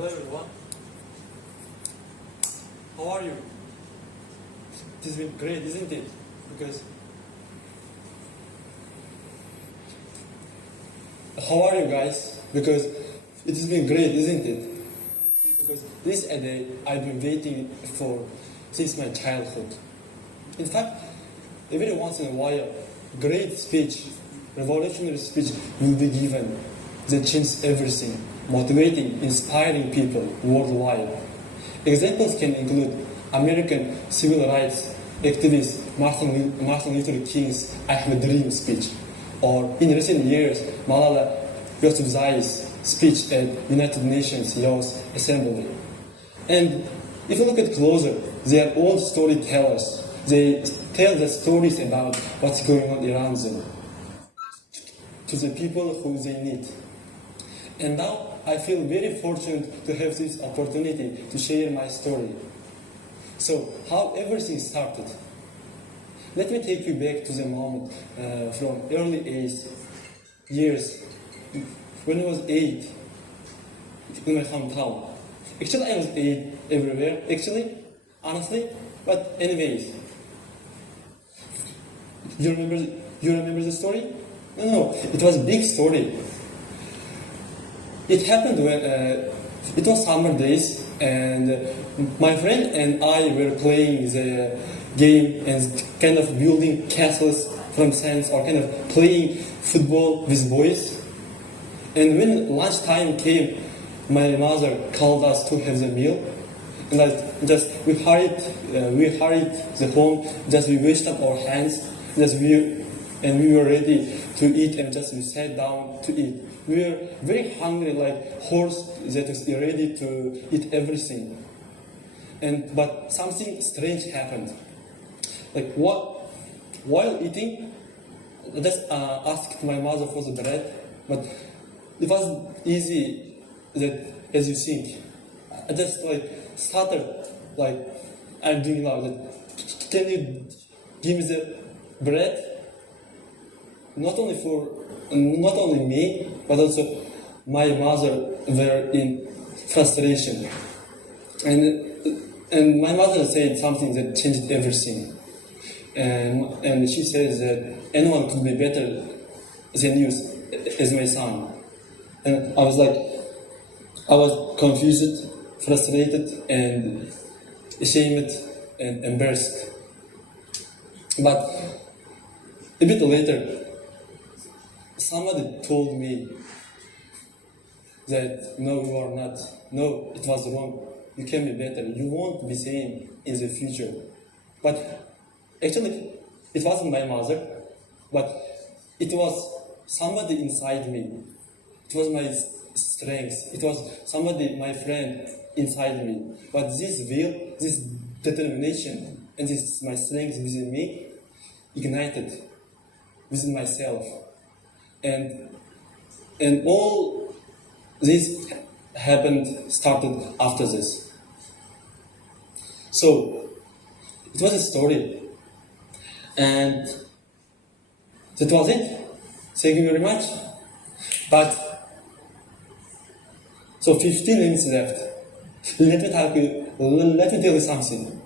Hello everyone. How are you? It has been great, isn't it? Because how are you guys? Because it has been great, isn't it? Because this is a day I've been waiting for since my childhood. In fact, every once in a while, great speech, revolutionary speech will be given that changes everything, motivating, inspiring people worldwide. Examples can include American civil rights activist Martin Luther King's I Have a Dream speech, or in recent years, Malala Yousafzai's speech at United Nations Youth Assembly. And if you look at closer, they are all storytellers. They tell the stories about what's going on around them to the people who they need. And now I feel very fortunate to have this opportunity to share my story. So, how everything started. Let me take you back to the moment from early years when I was 8 in my hometown. Actually, I was 8 everywhere, honestly, but anyways. You remember the story? No, it was a big story. It happened when it was summer days, and my friend and I were playing the game and kind of building castles from sands, or kind of playing football with boys. And when lunchtime came, my mother called us to have the meal, and we hurried the home. Just we washed up our hands, and we were ready to eat, and we sat down to eat. We were very hungry, like horse that is ready to eat everything. But something strange happened. Like while eating, I just asked my mother for the bread, but it wasn't easy that as you think. I just started I'm doing now. Can you give me the bread? Not only me, but also my mother were in frustration. And my mother said something that changed everything. And she says that anyone could be better than you as my son. And I was confused, frustrated, and ashamed and embarrassed. But a bit later, somebody told me that no, you are not. No, it was wrong. You can be better. You won't be same in the future. But actually, it wasn't my mother, but it was somebody inside me. It was my strength. It was somebody, my friend, inside me. But this will, this determination, and this my strength within me ignited within myself. And all this started after this. So, it was a story. And that was it. Thank you very much. So 15 minutes left. Let me tell you something.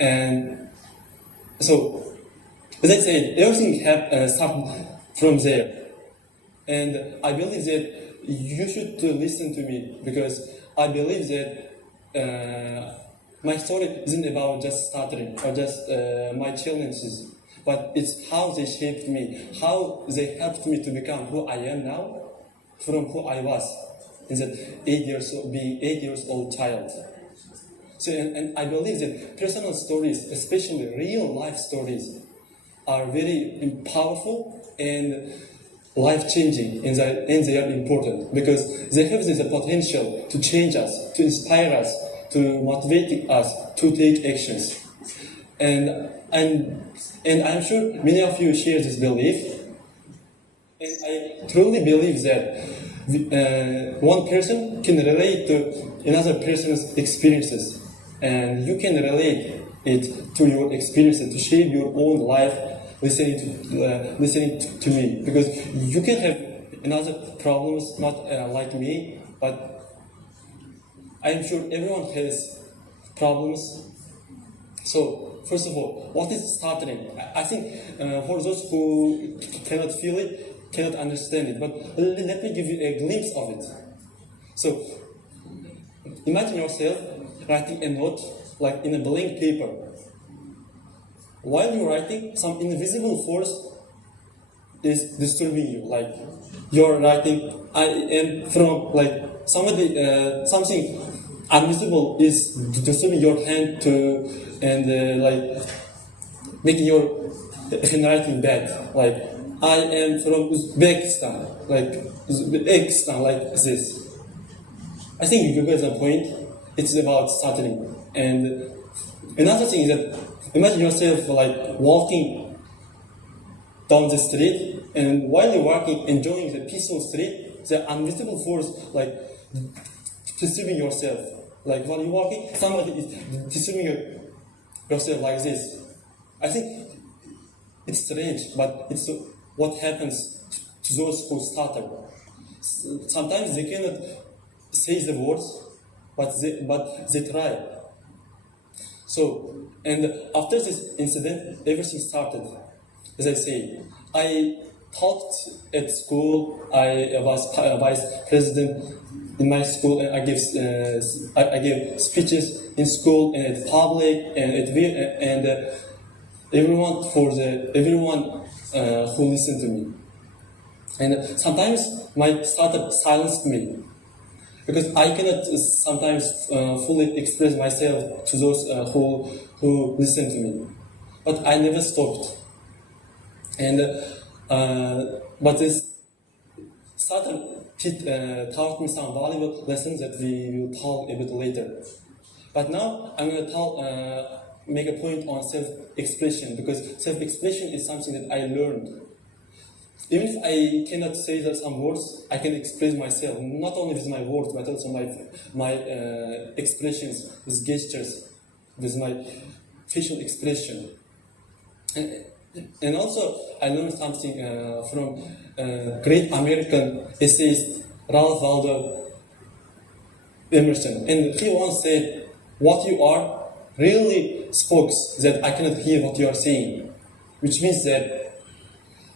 And so, as I said, everything started from there. And I believe that you should listen to me, because I believe that my story isn't about just stuttering or just my challenges, but it's how they shaped me, how they helped me to become who I am now from who I was in that being 8 years old child. So, and I believe that personal stories, especially real life stories, are very powerful and life-changing, and they are important because they have the potential to change us, to inspire us, to motivate us to take actions. And I'm sure many of you share this belief. And I truly believe that one person can relate to another person's experiences, and you can relate it to your experiences to shape your own life. Listening to me, because you can have another problems, not like me, but I'm sure everyone has problems. So, first of all, what is stuttering? I think for those who cannot feel it, cannot understand it, but let me give you a glimpse of it. So, imagine yourself writing a note like in a blank paper. While you're writing, some invisible force is disturbing you. Like you're writing, I am from like somebody, something invisible is disturbing your hand to and like making your handwriting bad. Like I am from Uzbekistan, like this. I think you get the point. It's about stuttering. And another thing is that imagine yourself like walking down the street, and while you're walking, enjoying the peaceful street, the invisible force like disturbing yourself. Like while you're walking, somebody is disturbing yourself like this. I think it's strange, but it's what happens to those who stutter. Sometimes they cannot say the words, but they try. So, and after this incident, everything started. As I say, I talked at school. I was vice president in my school, and I gave speeches in school and at public and everyone who listened to me. And sometimes my startup silenced me because I cannot sometimes fully express myself to those who listen to me. But I never stopped. And but this startup taught me some valuable lessons that we will talk a bit later. But now I'm going to make a point on self-expression, because self-expression is something that I learned. Even if I cannot say some words, I can express myself, not only with my words, but also my expressions, with gestures, with my facial expression. And also, I learned something from great American essayist Ralph Waldo Emerson. And he once said, "What you are really speaks that I cannot hear what you are saying," which means that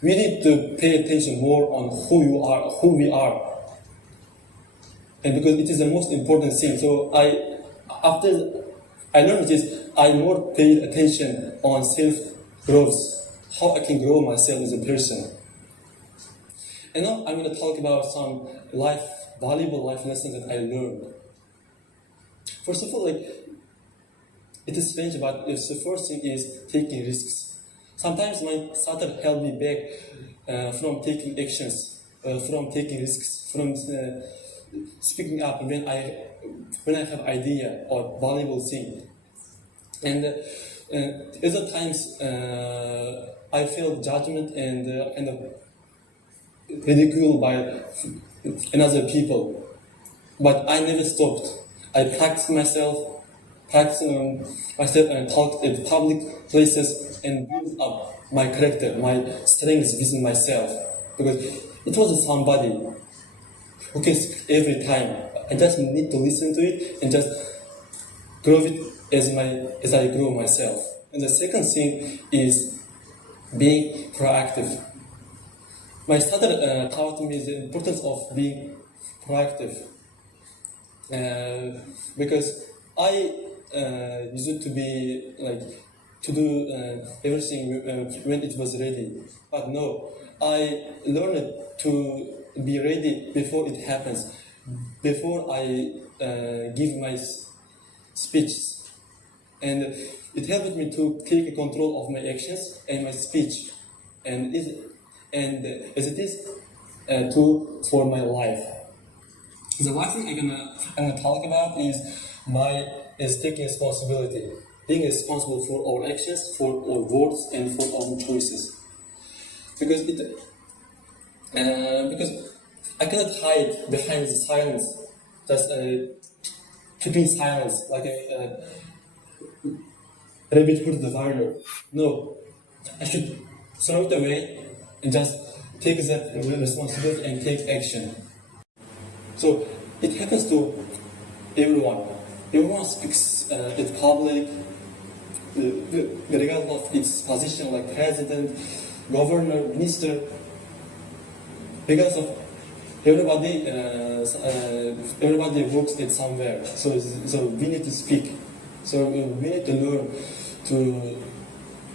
we need to pay attention more on who we are. And because it is the most important thing. So after I learned this, I more paid attention on self-growth, how I can grow myself as a person. And now I'm going to talk about some valuable life lessons that I learned. First of all, it is strange, but the first thing is taking risks. Sometimes my startup held me back from taking actions, from taking risks, from speaking up when I have idea or valuable thing. And other times I felt judgment and kind of ridicule by another people, but I never stopped. I practiced myself and talked at public places and built up my character, my strengths within myself, because it wasn't somebody who can speak every time. I just need to listen to it and just grow it as I grow myself. And the second thing is being proactive. My starter taught me the importance of being proactive, because I used to be to do everything when it was ready. But no, I learned to be ready before it happens, before I give my speech. And it helped me to take control of my actions and my speech. And as it is true for my life. The last thing I'm gonna talk about is taking responsibility, being responsible for our actions, for our words, and for our choices. Because I cannot hide behind the silence, just keeping silence like a rabbit hood the warrior. No, I should throw it away and just take that responsibility and take action. So it happens to Everyone speaks in public, regardless of its position, like president, governor, minister, because of everybody works it somewhere. So we need to speak. So we need to learn to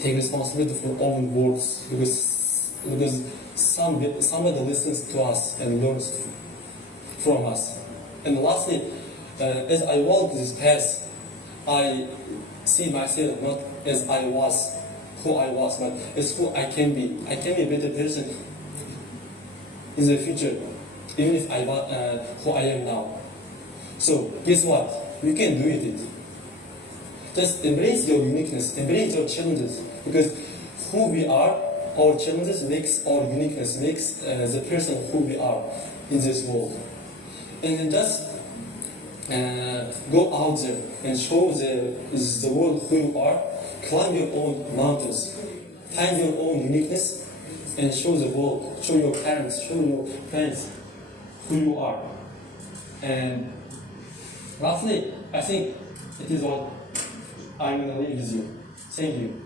take responsibility for own words, because somebody listens to us and learns from us. And lastly, as I walk this path, I see myself not as I was, who I was, but as who I can be. I can be a better person in the future, even if who I am now. So guess what? You can do it. Just embrace your uniqueness, embrace your challenges, because who we are, our challenges makes our uniqueness, makes the person who we are in this world. And then just go out there and show the world who you are, climb your own mountains, find your own uniqueness, and show the world, show your parents, show your friends who you are. And lastly, I think it is what I'm going to leave with you. Thank you.